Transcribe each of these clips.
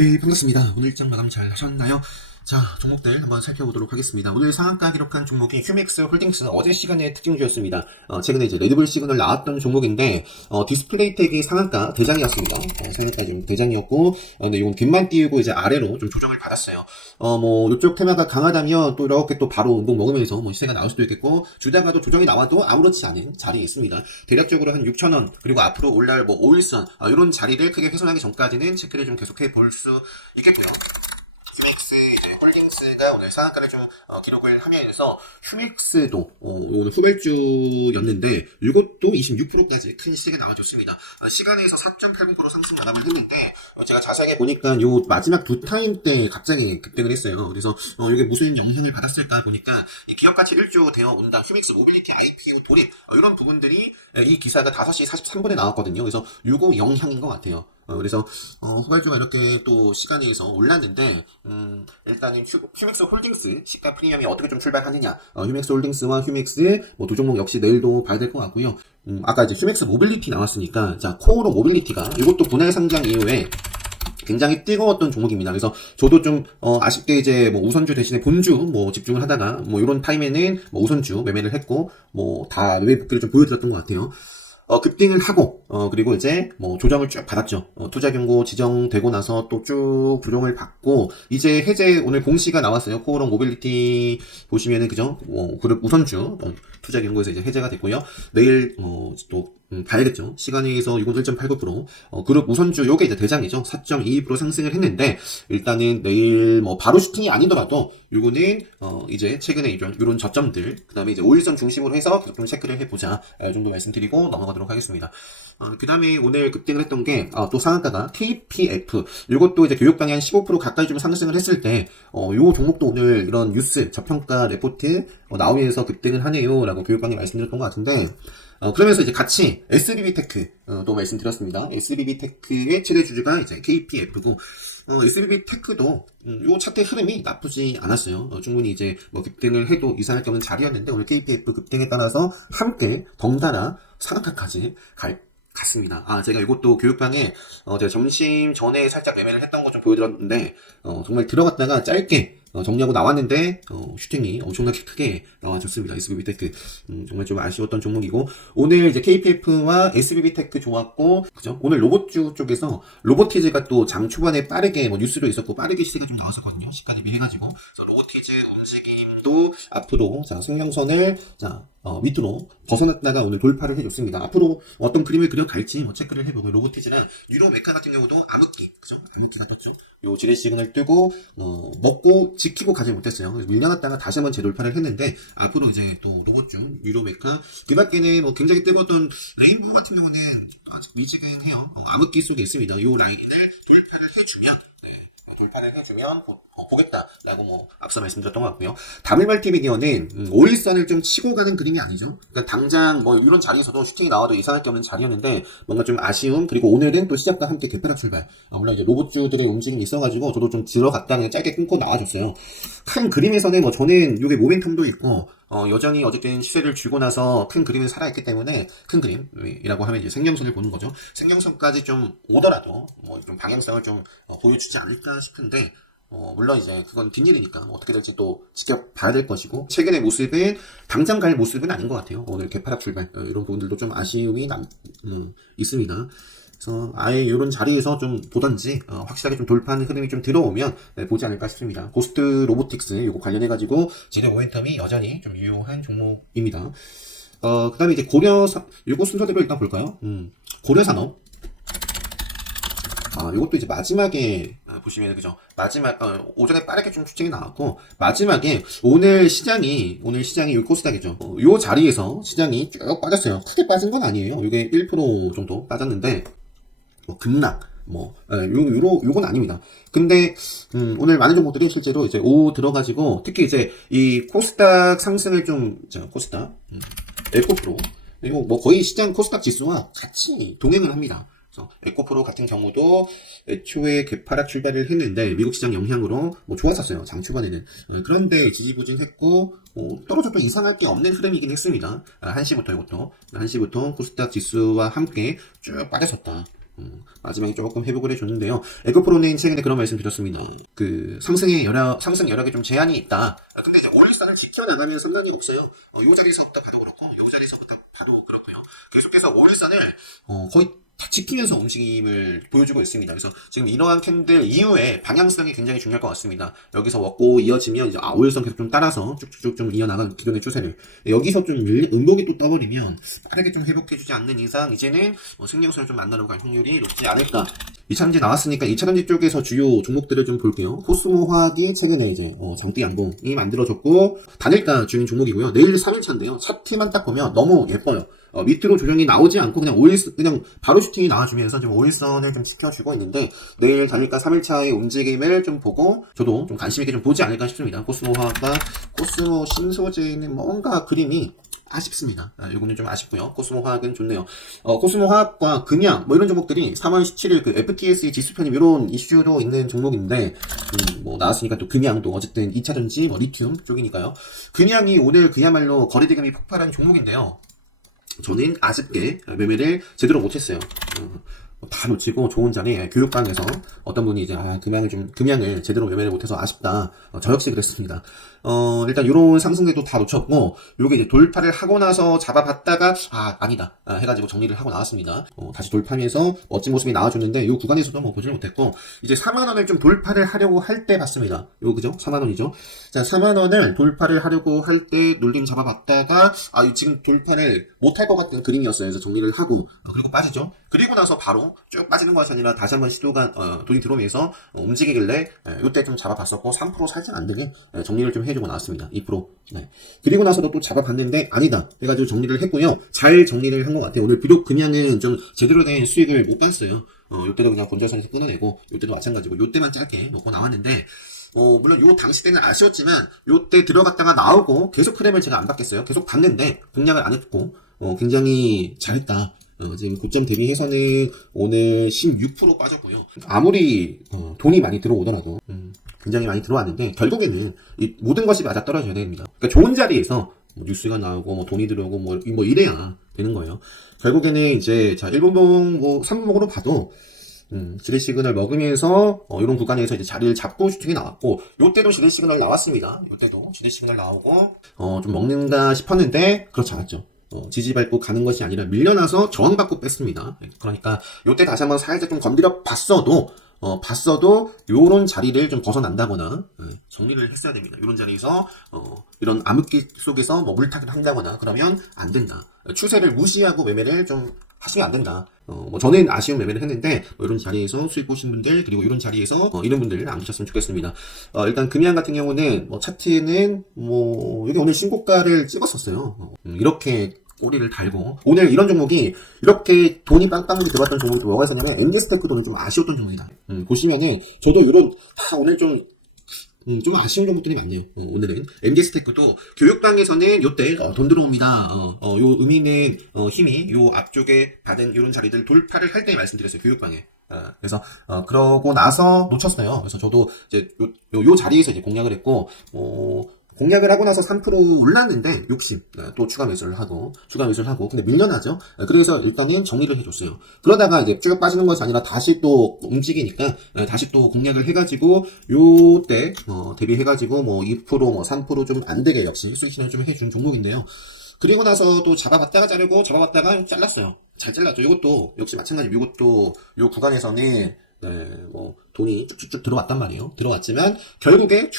네, 반갑습니다. 오늘 일정 마감 잘 하셨나요? 자, 종목들 한번 살펴보도록 하겠습니다. 오늘 상한가 기록한 종목이 휴맥스 홀딩스 어제 시간의 특징주였습니다. 최근에 이제 레드불 시그널 나왔던 종목인데, 디스플레이텍이 상한가 대장이었습니다. 상한가 좀 대장이었고, 근데 이건 뒷만 띄우고 이제 아래로 좀 조정을 받았어요. 이쪽 테마가 강하다면 또 이렇게 또 바로 운동 먹으면서 시세가 나올 수도 있겠고, 주다가도 조정이 나와도 아무렇지 않은 자리에 있습니다. 대략적으로 한 6,000원, 그리고 앞으로 올라올 5일선, 이런 자리를 크게 훼손하기 전까지는 체크를 좀 계속해 볼 수 있겠고요. 휴맥스 이제 홀딩스가 오늘 상한가를 좀 기록을 하면서 휴맥스도 오늘 후발주였는데 이것도 26%까지 큰 시세가 나와줬습니다. 시간에서 4.89% 상승 마감을 했는데 제가 자세하게 보니까 요 마지막 두 타임 때 갑자기 급등을 했어요. 그래서 이게 무슨 영향을 받았을까 보니까 기업가치 1조 되어 온다 휴맥스 모빌리티 IPO 돌입 이런 부분들이 이 기사가 5시 43분에 나왔거든요. 그래서 요거 영향인 것 같아요. 그래서 후발주가 이렇게 또 시간에서 올랐는데 일단은 휴맥스 홀딩스 시가 프리미엄이 어떻게 좀 출발하느냐 휴맥스 홀딩스와 휴맥스 두 종목 역시 내일도 봐야 될 것 같고요. 아까 이제 휴맥스 모빌리티 나왔으니까 자 코오로 모빌리티가 이것도 분할 상장 이후에 굉장히 뜨거웠던 종목입니다. 그래서 저도 좀 아쉽게 이제 우선주 대신에 본주 집중을 하다가 이런 타임에는 우선주 매매를 했고 다 매매 복귀를 좀 보여드렸던 것 같아요. 급등을 하고, 그리고 이제, 조정을 쭉 받았죠. 투자 경고 지정되고 나서 또 쭉 조정을 받고, 이제 해제, 오늘 공시가 나왔어요. 코오롱 모빌리티 보시면은, 그죠? 그룹 우선주, 투자 경고에서 이제 해제가 됐고요. 내일, 또, 봐야겠죠. 시간에서 61.89%, 그룹 우선주, 요게 이제 대장이죠. 4.22% 상승을 했는데, 일단은 내일 바로 슈팅이 아니더라도, 요거는, 이제 최근에 이런 저점들, 그 다음에 이제 5일선 중심으로 해서 계속 좀 체크를 해보자. 이 정도 말씀드리고 넘어가도록 하겠습니다. 그 다음에 오늘 급등을 했던 게, 또 상한가가 KPF. 이것도 이제 교육방이 한 15% 가까이 좀 상승을 했을 때, 요 종목도 오늘 이런 뉴스, 저평가 레포트, 나오면서 급등을 하네요. 라고 교육방이 말씀드렸던 것 같은데, 그러면서 이제 같이 SBB테크, 또 말씀드렸습니다. SBB테크의 최대 주주가 이제 KPF고, SBB테크도, 요 차트 흐름이 나쁘지 않았어요. 충분히 이제 급등을 해도 이상할 게 없는 자리였는데, 오늘 KPF 급등에 따라서 함께 덩달아 상한가까지 갔습니다. 제가 이것도 교육방에, 제가 점심 전에 살짝 매매를 했던 거 좀 보여드렸는데, 정말 들어갔다가 짧게, 정리하고 나왔는데, 슈팅이 엄청나게 크게 나와줬습니다. SBB테크. 정말 좀 아쉬웠던 종목이고, 오늘 이제 KPF와 SBB테크 좋았고, 그죠? 오늘 로봇주 쪽에서 로보티즈가 또 장 초반에 빠르게, 뉴스로 있었고, 빠르게 시세가 좀 나왔었거든요. 시가 대비해가지고. 그래서 로보티즈 움직임도 앞으로, 자, 생명선을, 자, 밑으로 벗어났다가 오늘 돌파를 해줬습니다. 앞으로 어떤 그림을 그려갈지 체크를 해보고, 로보티즈는 유로 메카 같은 경우도 암흑기, 그죠? 암흑기가 떴죠. 요 지뢰 시그널 뜨고, 먹고, 지키고 가지 못했어요. 그래서 밀려났다가 다시 한번 재돌파를 했는데, 앞으로 이제 또 로봇중, 유로 메카, 그 밖에는 굉장히 뜨거웠던 레인보우 같은 경우는 아직 미지근해요. 암흑기 속에 있습니다. 요 라인을 돌파를 해주면, 네. 돌파를 해주면 보겠다라고 앞서 말씀드렸던 것 같고요. 다밀멀티미디어는 5일선을 좀 치고 가는 그림이 아니죠. 그러니까 당장 이런 자리에서도 슈팅이 나와도 이상할 게 없는 자리였는데 뭔가 좀 아쉬움. 그리고 오늘은 또 시작과 함께 개파락 출발. 물론 이제 로봇주들의 움직임이 있어가지고 저도 좀 들어갔다 그냥 짧게 끊고 나와줬어요. 큰 그림에서는 저는 이게 모멘텀도 있고 여전히 어쨌든 시세를 주고 나서 큰 그림은 살아있기 때문에 큰 그림이라고 하면 이제 생명선을 보는 거죠. 생명선까지 좀 오더라도 좀 방향성을 좀 보여주지 않을까 싶은데 물론 이제 그건 뒷일이니까 어떻게 될지 또 지켜봐야 될 것이고 최근의 모습은 당장 갈 모습은 아닌 것 같아요. 오늘 개파락 출발 이런 부분들도 좀 아쉬움이 있습니다. 그래서 아예 이런 자리에서 좀 보던지 확실하게 좀 돌파하는 흐름이 좀 들어오면 보지 않을까 싶습니다. 고스트 로보틱스 요거 관련해가지고 지대 모멘텀이 여전히 좀 유효한 종목입니다. 그 다음에 이제 요거 순서대로 일단 볼까요? 고려산업. 요것도 이제 마지막에 보시면 그죠? 마지막 오전에 빠르게 좀 슈팅이 나왔고 마지막에 오늘 시장이 요 코스닥이죠. 요 자리에서 시장이 쭉 빠졌어요. 크게 빠진 건 아니에요. 이게 1% 정도 빠졌는데 급락 요건 아닙니다. 근데 오늘 많은 종목들이 실제로 이제 오후 들어가지고 특히 이제 이 코스닥 상승을 코스닥 에코프로 그리고 거의 시장 코스닥 지수와 같이 동행을 합니다. 그래서 에코프로 같은 경우도 애초에 개파락 출발을 했는데 미국 시장 영향으로 좋았었어요. 장 초반에는. 그런데 지지부진했고 떨어져도 이상할 게 없는 흐름이긴 했습니다. 1시부터 이것도 1시부터 코스닥 지수와 함께 쭉 빠졌었다. 마지막에 조금 회복을 해줬는데요. 에코프로는 최근에 그런 말씀 드렸습니다. 그 상승 여력에 좀 제한이 있다. 근데 이제 올리선을 지켜나가면 상관이 없어요. 요 자리에서부터 봐도 그렇고, 요 자리에서부터 봐도 그렇고요. 계속해서 올리선을 거의 다 지키면서 움직임을 보여주고 있습니다. 그래서 지금 이러한 캔들 이후에 방향성이 굉장히 중요할 것 같습니다. 여기서 먹고 이어지면 이제 오일선 계속 좀 따라서 쭉쭉쭉 좀 이어나가는 기존의 추세를, 여기서 좀 음봉이 또 떠버리면 빠르게 좀 회복해주지 않는 이상 이제는 생명선을 좀 만나러 갈 확률이 높지 않을까. 2차전지 나왔으니까 2차전지 쪽에서 주요 종목들을 좀 볼게요. 코스모화학이 최근에 이제 장대 양봉이 만들어졌고 단일가 중인 종목이고요. 내일 3일차인데요. 차트만 딱 보면 너무 예뻐요. 밑으로 조정이 나오지 않고 그냥 바로 슈팅이 나와주면서 좀 오일선을 좀 지켜주고 있는데, 내일 단일가 3일차의 움직임을 좀 보고 저도 좀 관심있게 좀 보지 않을까 싶습니다. 코스모화학과 코스모 신소재는 뭔가 그림이 아쉽습니다. 이거는 좀 아쉽고요. 코스모화학은 좋네요. 코스모화학과 금양 이런 종목들이 3월 17일 그 FTSE 지수 편입 이런 이슈도 있는 종목인데, 나왔으니까 또 금양도 어쨌든 2차전지 리튬 쪽이니까요. 금양이 오늘 그야말로 거래대금이 폭발한 종목인데요. 저는 아쉽게 매매를 제대로 못했어요. 다 놓치고 좋은 자리에 교육방에서 어떤 분이 이제 금양을 제대로 매매를 못해서 아쉽다. 저 역시 그랬습니다. 일단 요런 상승세도 다 놓쳤고, 요게 이제 돌파를 하고 나서 잡아봤다가 아니다 해가지고 정리를 하고 나왔습니다. 다시 돌파하면서 멋진 모습이 나와줬는데 요 구간에서도 보지를 못했고, 이제 4만원을 좀 돌파를 하려고 할 때 봤습니다. 그죠? 4만원이죠. 자, 4만원을 돌파를 하려고 할 때 눌림 잡아봤다가 지금 돌파를 못할 것 같은 그림이었어요. 그래서 정리를 하고 그리고 빠지죠. 그리고 나서 바로 쭉 빠지는 것이 아니라 다시 한번 시도가 돈이 들어오면서 움직이길래 이때 좀 잡아봤었고 3% 살짝 안 되게 정리를 좀 해주고 나왔습니다. 2%. 네. 그리고 나서도 또 잡아봤는데 아니다 해가지고 정리를 했고요. 잘 정리를 한 것 같아요. 오늘 비록 그냥은 좀 제대로 된 수익을 못 봤어요. 요때도 그냥 본전선에서 끊어내고, 요때도 마찬가지고 요때만 짧게 놓고 나왔는데, 물론 요 당시 때는 아쉬웠지만 요때 들어갔다가 나오고 계속 프렘을 제가 안 받겠어요. 계속 봤는데 공략을 안 했고 굉장히 잘했다. 지금 고점 대비해서는 오늘 16% 빠졌고요. 아무리 돈이 많이 들어오더라도 굉장히 많이 들어왔는데 결국에는 이 모든 것이 맞아 떨어져야 됩니다. 그러니까 좋은 자리에서 뉴스가 나오고 돈이 들어오고 이래야 되는 거예요. 결국에는 이제 자 1분봉 3분봉으로 봐도 지뢰 시그널 먹으면서 이런 구간에서 이제 자리를 잡고 슈팅이 나왔고, 요때도 지뢰 시그널 나왔습니다. 요때도 지뢰 시그널 나오고 좀 먹는다 싶었는데 그렇지 않았죠. 지지밟고 가는 것이 아니라 밀려나서 저항받고 뺐습니다. 그러니까 요때 다시 한번 살짝 좀 건드려 봤어도 요런 자리를 좀 벗어난다거나 정리를 했어야 됩니다. 요런 자리에서 이런 암흑기 속에서 물타기를 한다거나 그러면 안 된다. 추세를 무시하고 매매를 좀 하시면 안 된다. 저는 아쉬운 매매를 했는데, 이런 자리에서 수익 보신 분들, 그리고 이런 자리에서 이런 분들 안 보셨으면 좋겠습니다. 일단 금양 같은 경우는 차트는 여기 오늘 신고가를 찍었었어요. 이렇게 꼬리를 달고, 오늘 이런 종목이 이렇게 돈이 빵빵하게 들어왔던 종목이 뭐가 있었냐면 엔디스테크도는 좀 아쉬웠던 종목이다. 보시면은 저도 이런 오늘 좀 아쉬운 종목들이 많네요. 오늘은 MD스테크도 교육방에서는 요때 돈 들어옵니다. 요 의미는 힘이 요 앞쪽에 받은 이런 자리들 돌파를 할 때 말씀드렸어요. 교육방에. 그래서 그러고 나서 놓쳤어요. 그래서 저도 이제 요 자리에서 이제 공략을 했고, 공략을 하고 나서 3% 올랐는데 60 또 추가 매수를 하고 근데 밀려나죠. 그래서 일단은 정리를 해줬어요. 그러다가 이제 쭉 빠지는 것이 아니라 다시 또 움직이니까 다시 또 공략을 해가지고 요때 대비해가지고 2% 3% 좀 안 되게 역시 수익 신을 좀 해준 종목인데요. 그리고 나서 또 잡아봤다가 자르고 잡아봤다가 잘랐어요. 잘 잘랐죠. 이것도 역시 마찬가지로 이것도 요 구간에서는 돈이 쭉쭉쭉 들어왔단 말이에요. 들어왔지만 결국에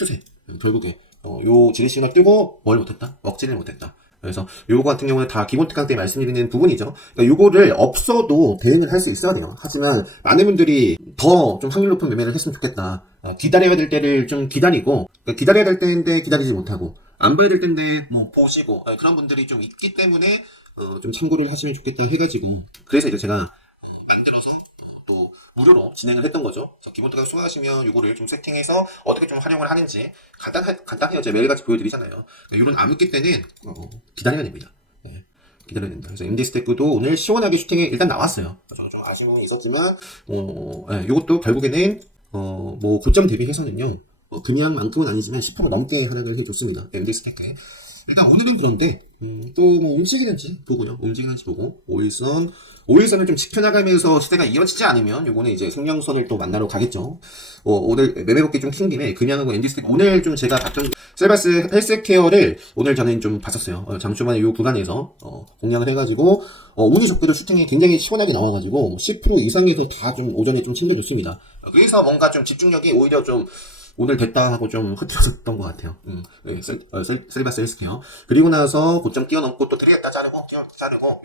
요 지뢰 시그널 뜨고 뭘 못했다? 먹지를 못했다. 그래서 요거 같은 경우는 다 기본 특강 때 말씀드리는 부분이죠. 그러니까 요거를 없어도 대응을 할 수 있어야 돼요. 하지만 많은 분들이 더 좀 확률 높은 매매를 했으면 좋겠다. 기다려야 될 때를 좀 기다리고, 그러니까 기다려야 될 때인데 기다리지 못하고, 안 봐야 될 때인데 보시고, 그런 분들이 좀 있기 때문에 좀 참고를 하시면 좋겠다 해가지고, 그래서 이제 제가 만들어서 또 무료로 진행을 했던 거죠. 그래서 기본 특강 수강하시면 요거를 좀 세팅해서 어떻게 좀 활용을 하는지 간단해요. 제가 매일같이 보여드리잖아요. 그러니까 이런 암흑기 때는 기다려야 됩니다. 기다려야 됩니다. 그래서 MD스테크도 오늘 시원하게 슈팅에 일단 나왔어요. 저는 좀 아쉬운 부분이 있었지만 요것도 결국에는 고점 대비해서는요 금양만큼은 아니지만 10% 넘게 하락을 해줬습니다. MD스테크. 일단 오늘은 그런데 또 뭐 움직이는지 보고요. 움직이는지 보고 오일선을 좀 지켜나가면서 시대가 이어지지 않으면 요거는 이제 생명선을 또 만나러 가겠죠. 오늘 매매복귀 좀 킨 김에 금양하고 엔디스틱 오늘 좀 제가 봤던 셀바스 헬스케어를 오늘 저는 좀 봤었어요. 장초반에 요 구간에서 공략을 해가지고 운이 좋게도 슈팅이 굉장히 시원하게 나와가지고 10% 이상에서 다 좀 오전에 좀 챙겨줬습니다. 그래서 뭔가 좀 집중력이 오히려 좀 오늘 됐다 하고 좀 흐트러졌던 것 같아요. 셀바스 헬스케어. 그리고 나서 고점 뛰어넘고 또 들이댔다 자르고,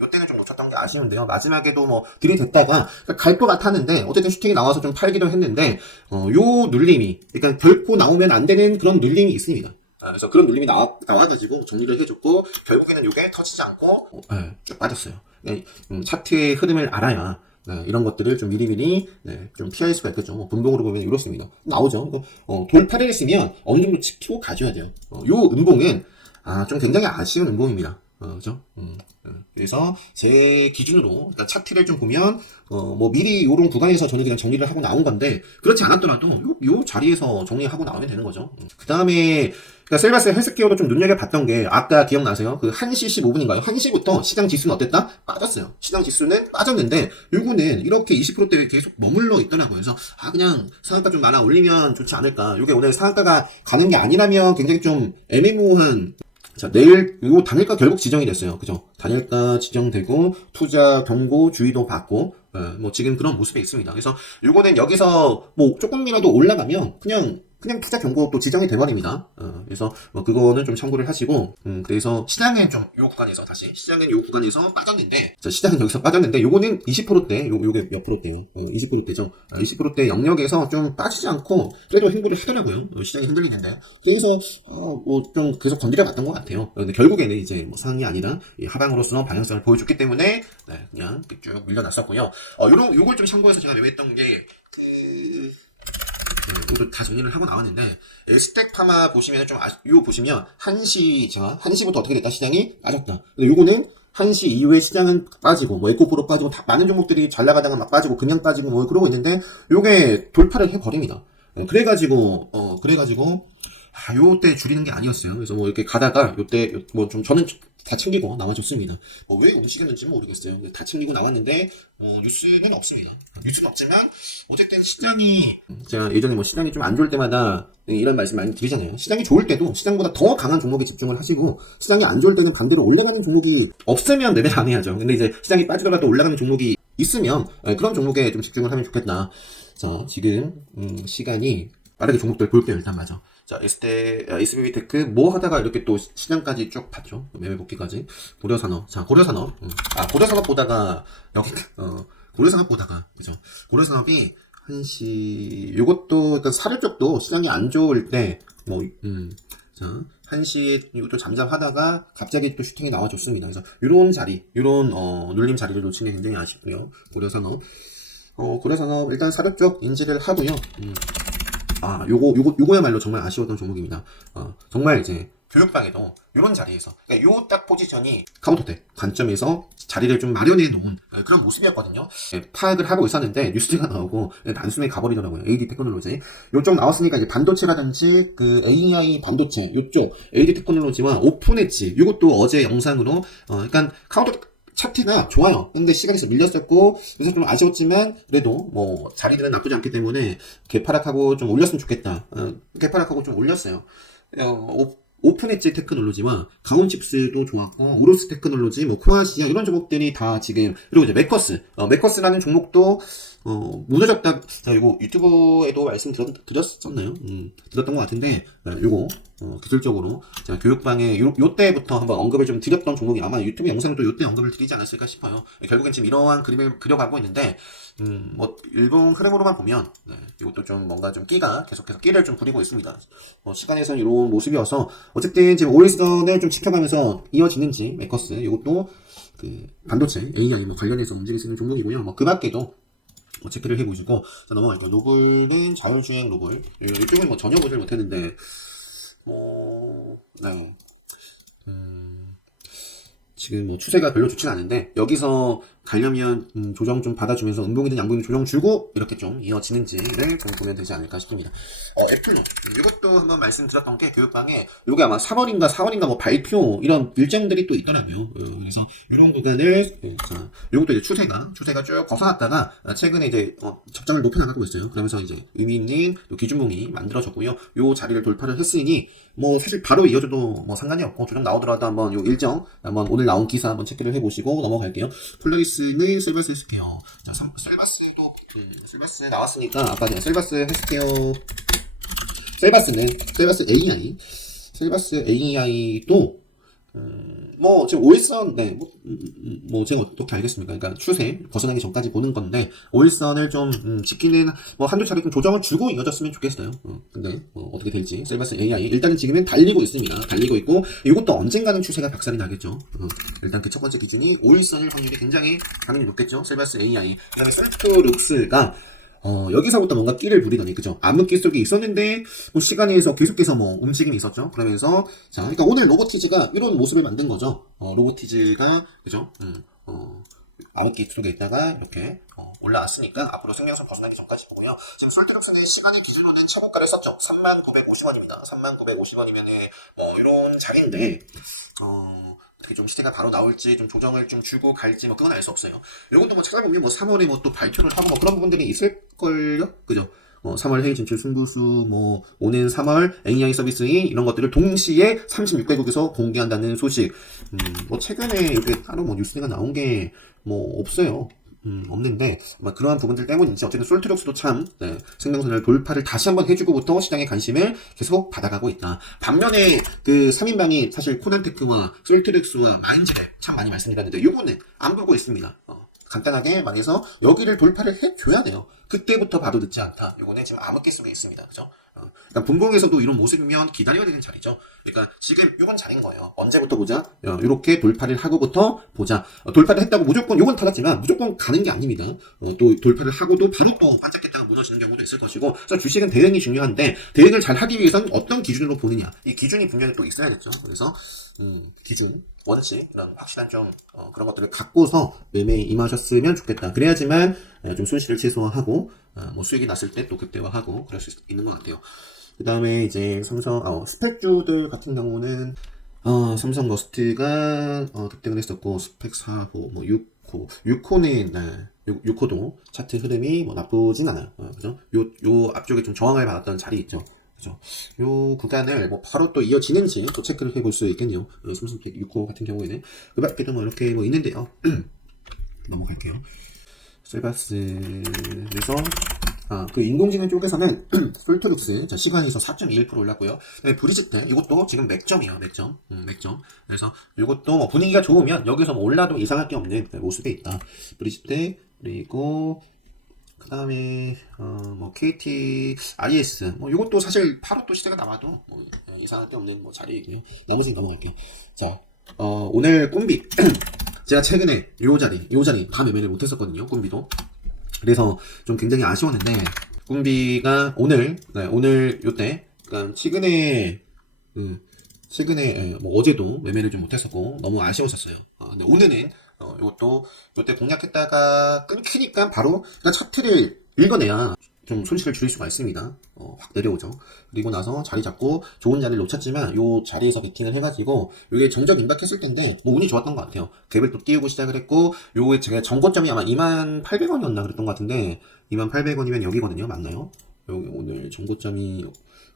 요때는 좀 놓쳤던 게 아쉬운데요. 마지막에도 뭐 들이댔다가 갈 것 같았는데, 어쨌든 슈팅이 나와서 좀 팔기도 했는데, 요 눌림이, 그러니까 결코 나오면 안 되는 그런 눌림이 있습니다. 그래서 그런 눌림이 나와가지고 정리를 해줬고, 결국에는 요게 터지지 않고, 쭉 빠졌어요. 차트의 흐름을 알아야, 이런 것들을 좀 미리미리 좀 피할 수가 있겠죠. 분봉으로 보면 이렇습니다. 나오죠. 돌파를 했으면 어느 정도 지키고 가져야 돼요. 요 음봉은 좀 굉장히 아쉬운 음봉입니다. 그죠? 그래서 제 기준으로 그러니까 차트를 좀 보면 뭐 미리 요런 구간에서 저는 그냥 정리를 하고 나온 건데 그렇지 않았더라도 요 자리에서 정리하고 나오면 되는 거죠. 그 다음에 그러니까 셀바스 헬스케어도 좀 눈여겨봤던 게 아까 기억나세요? 그 1시 15분인가요? 1시부터 시장 지수는 어땠다? 빠졌어요. 시장 지수는 빠졌는데 요거는 이렇게 20%대 계속 머물러 있더라고요. 그래서 그냥 상한가 좀 많아 올리면 좋지 않을까. 요게 오늘 상한가가 가는 게 아니라면 굉장히 좀 애매모호한. 자, 내일, 요 단일가 결국 지정이 됐어요. 그죠? 단일가 지정되고, 투자 경고 주의도 받고, 뭐 지금 그런 모습에 있습니다. 그래서 요거는 여기서 뭐 조금이라도 올라가면 그냥 투자 경고도 지정이 돼버립니다. 그래서 뭐 그거는 좀 참고를 하시고, 그래서 시장은 좀 요 구간에서 시장은 요 구간에서 빠졌는데, 자, 시장은 여기서 빠졌는데, 요거는 20%대, 요게 몇 프로대요? 20%대죠. 20%대 영역에서 좀 빠지지 않고, 그래도 행보를 하더라고요. 시장이 흔들리는데. 그래서, 뭐 좀 계속 건드려 봤던 것 같아요. 근데 결국에는 이제 뭐 상이 아니라 하방으로서 방향성을 보여줬기 때문에, 그냥 쭉 밀려났었고요. 요걸 좀 참고해서 제가 매매했던 게, 이거 다 정리를 하고 나왔는데 스택 파마 보시면 좀 요 보시면 1시부터 어떻게 됐다 시장이 빠졌다. 근데 요거는 1시 이후에 시장은 빠지고 뭐 에코프로 빠지고 다 많은 종목들이 잘 나가다가 막 빠지고 그냥 빠지고 뭐 그러고 있는데 요게 돌파를 해버립니다. 그래가지고 요때 줄이는 게 아니었어요. 그래서 뭐 이렇게 가다가 요때 뭐 좀 저는 다 챙기고 나와줬습니다. 왜 움직였는지 모르겠어요. 다 챙기고 나왔는데 뉴스는 없습니다. 뉴스는 없지만 어쨌든 시장이 제가 예전에 뭐 시장이 좀 안 좋을 때마다 이런 말씀 많이 드리잖아요. 시장이 좋을 때도 시장보다 더 강한 종목에 집중을 하시고 시장이 안 좋을 때는 반대로 올라가는 종목이 없으면 매매를 안 해야죠. 근데 이제 시장이 빠지더라도 올라가는 종목이 있으면 그런 종목에 좀 집중을 하면 좋겠다. 자, 지금 시간이 빠르게 종목들 볼게요. 일단 맞아. 자, SBB테크 뭐 하다가 이렇게 또 시장까지 쭉 봤죠. 매매 복귀까지. 고려산업. 자, 고려산업. 고려산업 보다가 여기 고려산업 보다가 그죠. 고려산업이 1시 요것도 그러니까 사료 쪽도 시장이 안 좋을 때 뭐 자, 1시에 이것도 잠잠하다가 갑자기 또 슈팅이 나와줬습니다. 그래서 요런 자리, 요런 눌림 자리를 놓친 게 굉장히 아쉽고요. 고려산업. 고려산업 일단 사료 쪽 인지를 하고요. 요거야말로 정말 아쉬웠던 종목입니다. 정말 이제 교육방에도 요런 자리에서 그러니까 요 딱 포지션이 카운터대 관점에서 자리를 좀 마련해 놓은 그런 모습이었거든요. 파악을 하고 있었는데 뉴스가 나오고 단숨에 가버리더라고요. AD 테크놀로지 요쪽 나왔으니까 이제 반도체라든지 그 AI 반도체 요쪽 AD 테크놀로지와 오픈 엣지 요것도 어제 영상으로 그러니까 카운터 차트가 좋아요. 근데 시간에서 밀렸었고, 그래서 좀 아쉬웠지만, 그래도 뭐, 자리들은 나쁘지 않기 때문에, 개파락하고 좀 올렸으면 좋겠다. 개파락하고 좀 올렸어요. 오픈 엣지 테크놀로지와 가온칩스도 좋았고, 우로스 테크놀로지, 뭐, 코아시아, 이런 종목들이 다 지금, 그리고 이제 메커스라는 종목도, 무너졌다. 자, 이거 유튜브에도 말씀 드렸었나요? 들었던 것 같은데, 요거, 기술적으로, 자, 교육방에, 요때부터 한번 언급을 좀 드렸던 종목이 아마 유튜브 영상도 요때 언급을 드리지 않았을까 싶어요. 결국엔 지금 이러한 그림을 그려가고 있는데, 뭐, 일본 흐름으로만 보면, 이것도 좀 뭔가 좀 계속해서 끼를 좀 부리고 있습니다. 시간에선 이런 모습이어서, 어쨌든 지금 오일선을 좀 지켜가면서 이어지는지, 메커스, 이것도, 그, 반도체, AI 뭐 관련해서 움직일 수 있는 종목이고요. 뭐, 그 밖에도, 체크를 해보시고, 자, 넘어갈게요. 노블은 자율주행 노블. 이쪽은 뭐 전혀 보질 못했는데, 지금 뭐 추세가 별로 좋진 않은데, 여기서 가려면 조정 좀 받아주면서 음봉이든 양봉이든 조정 주고 이렇게 좀 이어지는지를 좀 보면 되지 않을까 싶습니다. 애플론 이것도 한번 말씀드렸던 게 교육방에 이게 아마 3월인가 4월인가 뭐 발표 이런 일정들이 또 있더라고요. 그래서 이런 구간을 자, 이것도 이제 추세가 쭉 벗어났다가 최근에 이제 적정을 높여나가고 있어요. 그러면서 이제 의미 있는 기준봉이 만들어졌고요. 요 자리를 돌파를 했으니 뭐 사실 바로 이어져도 뭐 상관이 없고 조정 나오더라도 한번 요 일정 한번 오늘 나온 기사 한번 체크를 해보시고 넘어갈게요. 폴라리스는 셀바스 헬스케어. 자, 셀바스 나왔으니까 아까 전에 셀바스 헬스케어 셀바스 AI도 뭐 지금 5일선 뭐 제가 어떻게 알겠습니까? 그러니까 추세 벗어나기 전까지 보는 건데 5일선을 좀 지키는 뭐 한두 차례 좀 조정을 주고 이어졌으면 좋겠어요. 근데 뭐 어떻게 될지 셀바스 AI 일단은 지금은 달리고 있습니다. 달리고 있고 이것도 언젠가는 추세가 박살이 나겠죠. 일단 그 첫 번째 기준이 5일선일 확률이 굉장히 당연히 높겠죠. 셀바스 AI 그다음에 셀트룩스가 여기서부터 뭔가 끼를 부리더니, 그죠? 암흑기 속에 있었는데, 뭐, 시간에서 계속해서 뭐, 움직임이 있었죠? 그러면서, 자, 그러니까 오늘 로보티즈가 이런 모습을 만든 거죠? 로보티즈가, 그죠? 암흑기 속에 있다가, 이렇게, 올라왔으니까, 앞으로 생명선 벗어나기 전까지 보고요. 지금 솔트룩스는 시간의 기준으로는 최고가를 썼죠? 3950원입니다. 3950원이면은, 뭐, 이런 자리인데, 어떻게 좀 시세가 바로 나올지 좀 조정을 좀 주고 갈지 뭐 그건 알 수 없어요. 이것도 뭐 찾아보면 뭐 3월에 뭐 또 발표를 하고 뭐 그런 부분들이 있을걸요? 그죠? 3월 회의 진출 승부수 뭐 오는 3월 AI 서비스인 이런 것들을 동시에 36개국에서 공개한다는 소식. 뭐 최근에 이렇게 따로 뭐 뉴스가 나온 게 뭐 없어요. 없는데 뭐 그러한 부분들 때문인지 어쨌든 솔트룩스도 참 생명선을 돌파를 다시 한번 해주고부터 시장의 관심을 계속 받아가고 있다. 반면에 그 3인방이 사실 코난테크와 솔트룩스와 마인즈를 참 많이 말씀드렸는데 요거는 안 보고 있습니다. 간단하게 말해서 여기를 돌파를 해줘야 돼요. 그때부터 봐도 늦지 않다. 요거는 지금 암흑기 속에 있습니다. 그죠? 그러니까 분봉에서도 이런 모습이면 기다려야 되는 자리죠. 그러니까 지금 요건 자리인 거예요. 언제부터 보자? 요렇게 돌파를 하고부터 보자. 돌파를 했다고 무조건 요건 타졌지만 무조건 가는 게 아닙니다. 또 돌파를 하고도 바로 또 반짝했다가 무너지는 경우도 있을 것이고 그래서 주식은 대응이 중요한데 대응을 잘 하기 위해서는 어떤 기준으로 보느냐. 이 기준이 분명히 또 있어야겠죠. 그래서 기준 원칙 이런 확실한 좀 그런 것들을 갖고서 매매에 임하셨으면 좋겠다. 그래야지만 좀 손실을 최소화하고 뭐 수익이 났을 때 또 극대화하고 그럴 수 있는 것 같아요. 그 다음에 이제 삼성 스펙주들 같은 경우는 삼성 러스트가 급등을 했었고 스펙 4호 뭐 6호는 6호도 차트 흐름이 뭐 나쁘진 않아요. 그죠? 요 앞쪽에 좀 저항을 받았던 자리 있죠. 그죠? 요 구간을 뭐 바로 또 이어지는지 또 체크를 해볼 수 있겠네요. 삼성 6호 같은 경우에는 그 밖에도 뭐 이렇게 뭐 있는데요. 넘어갈게요. 셀바스에서 그 인공지능 쪽에서는 솔트룩스 시간에서 4.21% 올랐고요. 네, 브리짓트 이것도 지금 맥점이에요. 맥점. 그래서 이것도 뭐 분위기가 좋으면 여기서 뭐 올라도 이상할 게 없는 모습에 있다. 브리짓트 그리고 그 다음에 뭐 KT RES 뭐 이것도 사실 8호 또 시세가 나와도 뭐 이상할 게 없는 뭐 자리이고요. 나머지 넘어갈게요. 자 오늘 꿈비 제가 최근에 요 자리 다 매매를 못했었거든요. 꿈비도. 그래서 좀 굉장히 아쉬웠는데 꿈비가 오늘 요때 그러니까 최근에 뭐 어제도 매매를 좀 못했었고 너무 아쉬웠었어요. 근데 오늘은 이것도 요때 공략했다가 끊기니까 바로 그러니까 차트를 읽어내야 좀 손실을 줄일 수가 있습니다. 확 내려오죠. 그리고 나서 자리 잡고 좋은 자리를 놓쳤지만 요 자리에서 미팅을 해가지고 요게 정적 임박했을 텐데 뭐 운이 좋았던 것 같아요. 갭을 또 띄우고 시작을 했고 요게 제가 정고점이 아마 28,000원이었나 그랬던 것 같은데 28,000원이면 여기거든요. 맞나요? 여기 오늘 정고점이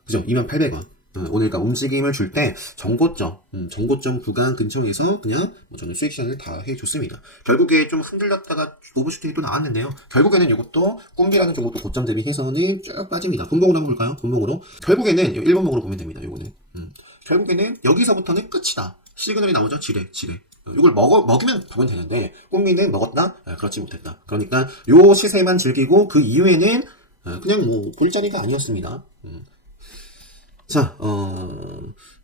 그죠? 28,000원. 오늘 그러니까 움직임을 줄 때 정고점 구간 근처에서 그냥 뭐 저는 수익 시장을 다 해줬습니다. 결국에 좀 흔들렸다가 오버슈팅이 또 나왔는데요. 결국에는 이것도 꿈비라는 쪽으로 고점 대비해서는 쭉 빠집니다. 분봉으로 한번 볼까요? 분봉으로. 결국에는 1번봉으로 보면 됩니다. 요거는. 결국에는 여기서부터는 끝이다. 시그널이 나오죠. 지뢰. 이걸 먹으면 보면 되는데 꿈비는 먹었다? 그렇지 못했다. 그러니까 요 시세만 즐기고 그 이후에는 그냥 뭐 볼 자리가 아니었습니다. 자,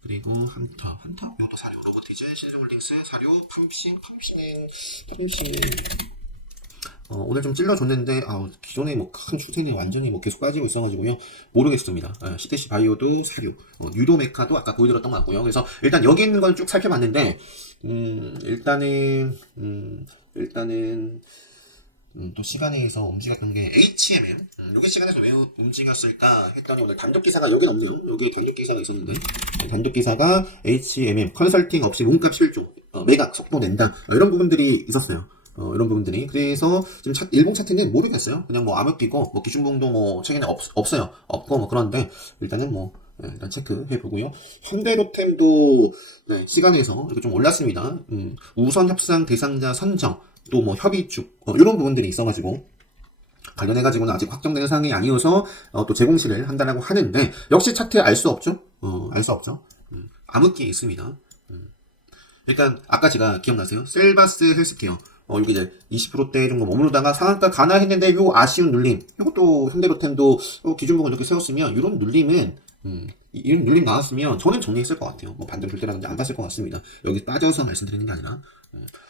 그리고 한타, 이것도 사료, 로보티즈, 신성홀딩스, 사료, 팜싱은, 오늘 좀 찔러줬는데, 기존에 뭐 큰 추세는 완전히 뭐 계속 빠지고 있어가지고요. 모르겠습니다. CTC 바이오도 사료, 유도메카도 아까 보여드렸던 것 같고요. 그래서 일단 여기 있는 걸 쭉 살펴봤는데, 일단은, 또 시간에 의해서 움직였던 게 HMM. 여기 시간에서 왜 움직였을까 했더니 오늘 단독 기사가 여긴 없네요. 여기 단독 기사가 있었는데, 단독 기사가 HMM 컨설팅 없이 몸값 실조, 매각 속도 낸다, 이런 부분들이 있었어요. 이런 부분들이. 그래서 지금 일봉 차트는 모르겠어요. 그냥 뭐 암흑기고, 뭐 기준봉도 뭐 최근에 없어요. 없고 뭐 그런데 일단은 뭐 일단 체크해 보고요. 현대로템도 네, 시간에서 이렇게 좀 올랐습니다. 우선 협상 대상자 선정, 또 뭐 협의축, 이런 부분들이 있어가지고 관련해가지고는 아직 확정되는 사항이 아니어서 또 재공시를 한다라고 하는데, 역시 차트에 알 수 없죠. 알 수 없죠. 암흑기에 있습니다. 일단 아까 제가 기억나세요? 셀바스 헬스케어. 여기 이제 20%대 정도 머무르다가 상한가 가나 했는데 요 아쉬운 눌림. 이것도 현대로템도 기준봉을 이렇게 세웠으면 이런 눌림은 이런 눌림 나왔으면 저는 정리했을 것 같아요. 뭐 반등 줄 때라든지 안 봤을 것 같습니다. 여기 빠져서 말씀드리는 게 아니라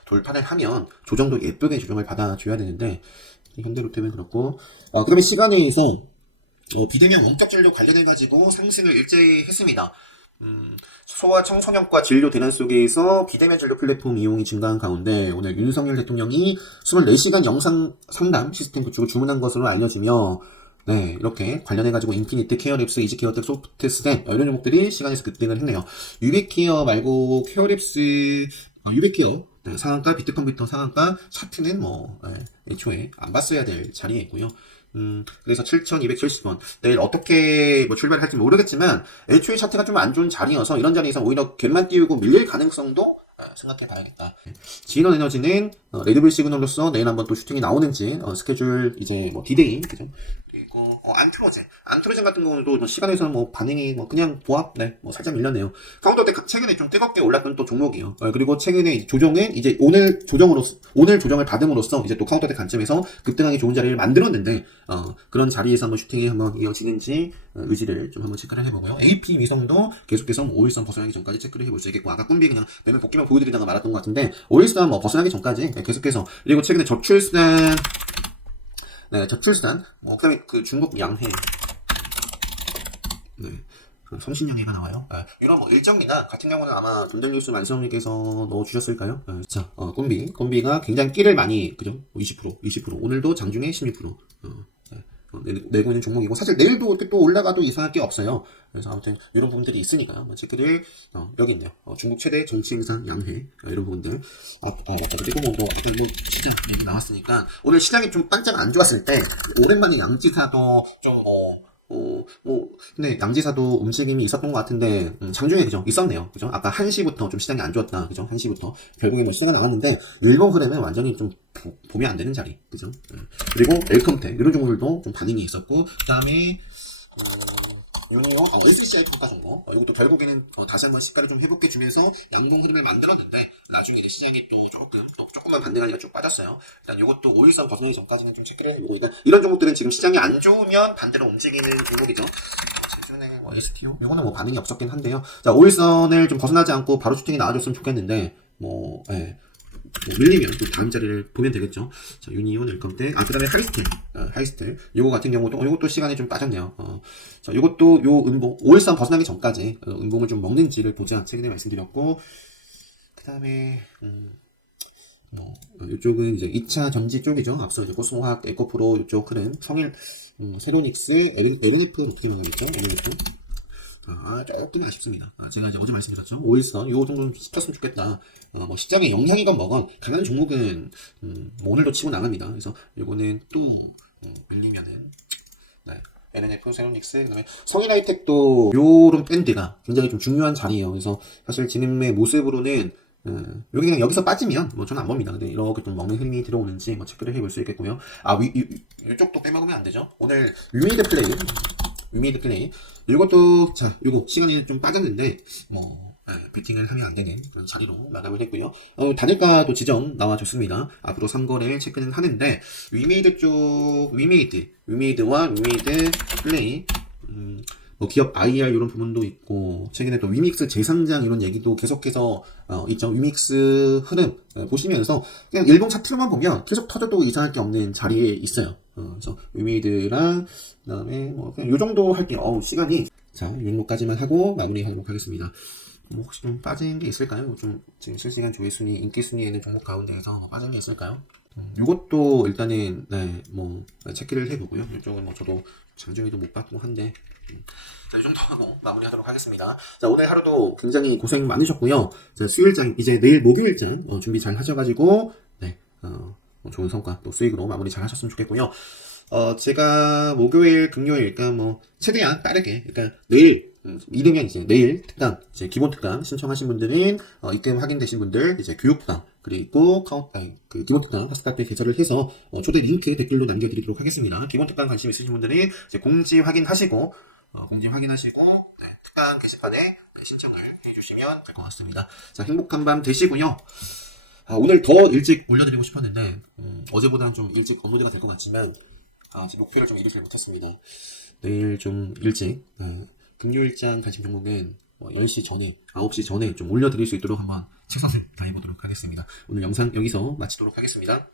돌파를 하면 조정도 예쁘게 조정을 받아줘야 되는데 현대로템은 그렇고, 그 다음에 시간에 의해서 비대면 원격 진료 관련해가지고 상승을 일제히 했습니다. 소아 청소년과 진료 대란 속에서 비대면 진료 플랫폼 이용이 증가한 가운데 오늘 윤석열 대통령이 24시간 영상 상담 시스템 구축을 주문한 것으로 알려지며, 네, 이렇게 관련해가지고 인피니트, 케어랩스, 이지케어텍, 소프트스텐 이런 종목들이 시간에서 급등을 했네요. 유비케어 말고 케어랩스, 유비케어 네, 상한가, 비트컴퓨터 상한가, 차트는 뭐 애초에 안 봤어야 될 자리에 있고요. 그래서 7,270원. 내일 어떻게 뭐 출발할지 모르겠지만, 애초에 차트가 좀 안 좋은 자리여서 이런 자리에서 오히려 갭만 띄우고 밀릴 가능성도 생각해 봐야겠다. 진원 에너지는 레드불 시그널로서 내일 한번 또 슈팅이 나오는지, 스케줄 이제 뭐 디데이, 그죠? 그리고 안트로젠 같은 경우도 시간에서는 뭐 반응이 뭐 그냥 보합, 네, 뭐 살짝 밀렸네요. 카운터때 최근에 좀 뜨겁게 올랐던 또 종목이요. 그리고 최근에 조정은 이제 오늘 조정을 받음으로써 이제 또 카운터때 관점에서 급등하기 좋은 자리를 만들었는데, 그런 자리에서 한번 슈팅이 한번 이어지는지 의지를 좀 한번 체크를 해보고요. AP 위성도 계속해서 5일선 벗어나기 전까지 체크를 해볼 수 있겠고, 아까 꿈비 그냥 매매 복귀만 보여드리다가 말았던 것 같은데 5일선 뭐 벗어나기 전까지 계속해서. 그리고 최근에 저출산, 그다음에 그 중국 양해, 네, 성신양해가 나와요. 이런 뭐 일정이나 같은 경우는 아마 돈델뉴스 만성님께서 넣어주셨을까요? 자, 콤비가 굉장히 끼를 많이, 그죠? 20%. 오늘도 장중에 16%. 내고 있는 종목이고, 사실 내일도 이렇게 또 올라가도 이상할 게 없어요. 그래서 아무튼 이런 부분들이 있으니까 뭐 체크를 여기 있네요. 중국 최대 정치 행상 양해, 이런 부분들. 맞다. 그리고 뭐 아까 뭐 시장 얘기 나왔으니까 오늘 시장이 좀 반짝 안 좋았을 때 오랜만에 양지사도 좀 근데 양지사도 움직임이 있었던 것 같은데, 장중에 그죠? 있었네요. 그죠? 아까 1시부터 좀 시장이 안 좋았다. 그죠? 1시부터. 결국에 뭐 시장이 나갔는데, 일본 흐름은 완전히 좀 보면 안 되는 자리. 그죠? 그리고 엘컴텍, 이런 종목들도 좀 반응이 있었고, 그 다음에, 유니오, SCI 평가 정보. 이것도 결국에는 다시 한번 시가를 좀 회복해 주면서 양봉 흐름을 만들었는데, 나중에 이제 시장이 또 조금만 반등하니까 쭉 빠졌어요. 일단 이것도 5일선 벗어나기 전까지는 좀 체크를 해보고, 일단 이런 종목들은 지금 시장이 안 좋으면 반대로 움직이는 종목이죠. 최근에 뭐 STO? 이거는 뭐 반응이 없었긴 한데요. 자, 5일선을 좀 벗어나지 않고 바로 슈팅이 나와줬으면 좋겠는데, 밀리면 또 다음 자리를 보면 되겠죠. 자, 유니온, 엘컴텍, 그 다음에 하이스텔. 요거 같은 경우도, 요것도 시간이 좀 빠졌네요. 자, 요것도 요 음봉, 5일선 벗어나기 전까지, 음봉을 좀 먹는지를 보자. 최근에 말씀드렸고, 그 다음에, 요쪽은 이제 2차 전지 쪽이죠. 앞서 이제 코스모화학, 에코프로, 요쪽 흐름, 성일, 세로닉스, LNF 어떻게 나가겠죠? LNF. 조금 아쉽습니다. 제가 이제 어제 말씀드렸죠. 5일선, 요 정도는 시켰으면 좋겠다. 뭐 시장에 영향이건 뭐건, 강한 종목은, 뭐 오늘도 치고 나갑니다. 그래서 요거는 또, 밀리면은, 네. LNF, 세로닉스, 그 다음에 성일하이텍도 요런 밴드가 굉장히 좀 중요한 자리예요. 그래서 사실 지금의 모습으로는, 여기 그냥 여기서 빠지면 뭐 저는 안 봅니다. 근데 이렇게 좀 먹는 힘이 들어오는지 뭐 체크를 해볼 수 있겠고요. 이쪽도 빼먹으면 안 되죠. 오늘 유미드 플레이 이것도 요거 시간이 좀 빠졌는데 베팅을 하면 안 되는 그런 자리로 마감을 했고요. 단일가도 지정 나와줬습니다. 앞으로 3거래를 체크는 하는데 위메이드와 위메이드 플레이 뭐 기업 IR 이런 부분도 있고 최근에 또 위믹스 재상장 이런 얘기도 계속해서 있죠. 위믹스 흐름 보시면서 그냥 일봉 차트로만 보면 계속 터져도 이상할 게 없는 자리에 있어요. 그래서 위미드랑 그다음에 뭐 그냥 요 정도 할게요. 시간이 자, 이 정도까지만 하고 마무리하도록 하겠습니다. 뭐 혹시 좀 빠진 게 있을까요? 좀 지금 실시간 조회순위, 인기 순위에는 종목 가운데에서 뭐 빠진 게 있을까요? 이것도 일단은 네, 뭐 체크를 해보고요. 이쪽은 뭐 저도 장중에도 못 봤고 한데 자, 이 정도 하고 마무리하도록 하겠습니다. 자, 오늘 하루도 굉장히 고생 많으셨고요. 자, 수요일장 이제 내일 목요일장 준비 잘 하셔가지고 네, 뭐 좋은 성과 또 수익으로 마무리 잘 하셨으면 좋겠고요. 제가 목요일, 금요일, 그러니까 뭐 최대한 빠르게, 그러니까 내일 이르면 이제 내일 특강, 이제 기본 특강 신청하신 분들은 입금 확인되신 분들 이제 교육 특강 그리고 그 기본 특강 파스카페 개설을 해서 초대 링크 댓글로 남겨드리도록 하겠습니다. 기본 특강 관심 있으신 분들은 이제 공지 확인하시고 네, 특강 게시판에 신청을 해주시면 될 것 같습니다. 자, 행복한 밤 되시고요. 오늘 더 일찍 올려드리고 싶었는데 어제보다는 좀 일찍 업로드가 될 것 같지만 제 목표를 좀 이루지 못했습니다. 내일 좀 일찍 금요일장 관심 종목은 10시 전에 9시 전에 좀 올려드릴 수 있도록 한번 최선을 다해보도록 하겠습니다. 오늘 영상 여기서 마치도록 하겠습니다.